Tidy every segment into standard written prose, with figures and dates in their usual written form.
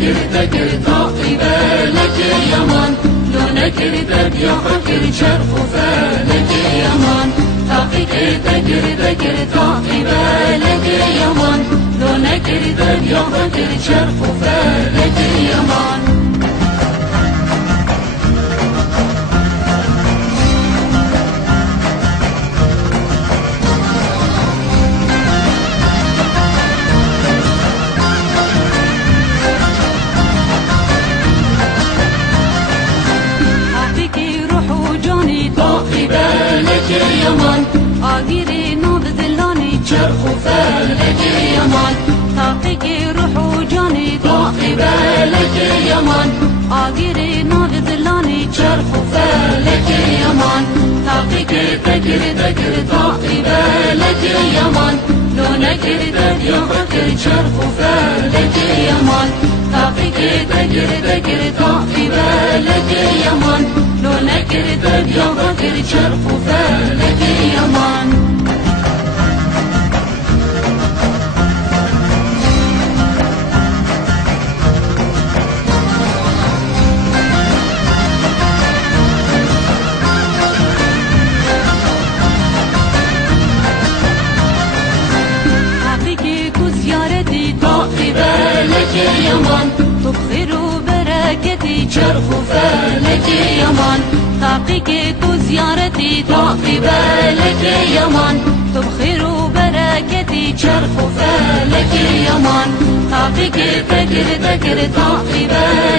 نكر تعقب لك يمان لو نكر دبيا فكر شرف فلك يمان تكر تعقب لك يمان لو نكر دبيا فكر شرف فلك يمان يمان آگیری ناب دلانی چرخ و فلک یمان تاقیق روح و جانی تعقیب لک یمان آگیری ناب دلانی چرخ و فلک یمان تاقیق تکر تعقیب لک یمان لو نکر دبیا فکر چرخ و فلک یمان تاقیق تکر تعقیب لک یمان لو نکر دبیا فکر چرخ و فلک یمان يمان تبخير وبركتي شرف فلك يمان تحقيقك وزيارتي تعقب لك يمان تبخير وبركتي شرف فلك يمان تحقيقك تكر تعقب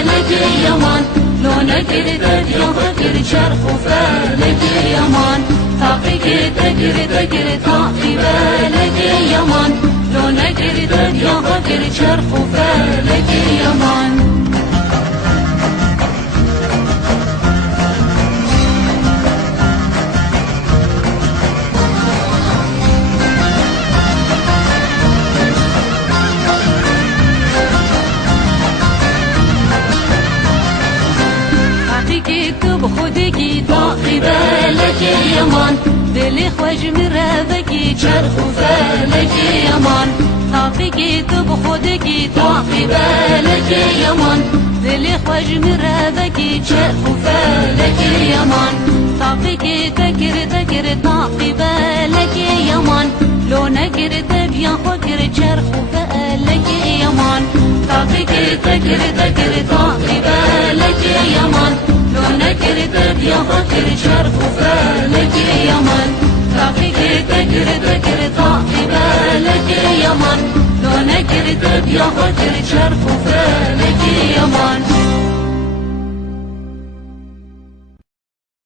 لك يمان لو نكر دبيا فكر شرف فلك يمان تحقيقك تكر تعقب لك يمان لو نكر دبيا فكر شرف فلك يمان حقيقك بخودك تعقب لك يمان دلي خوش مرافقي شرف فلك يمان تعقيقك بخودك تعقب لك يمان دلي خوش مرافقي شرف فلك يمان تعقيقك تكر تعقب لك يمان لو نكر دبيا فكر شرف فلك يمان تعقيقك تكر تعقب لك يمان لو نكر دبيا فكر شرف فلك يمان تعقيقك تكر تعقب لك يمان لو نكر دبيا فكر شرف فلك يمان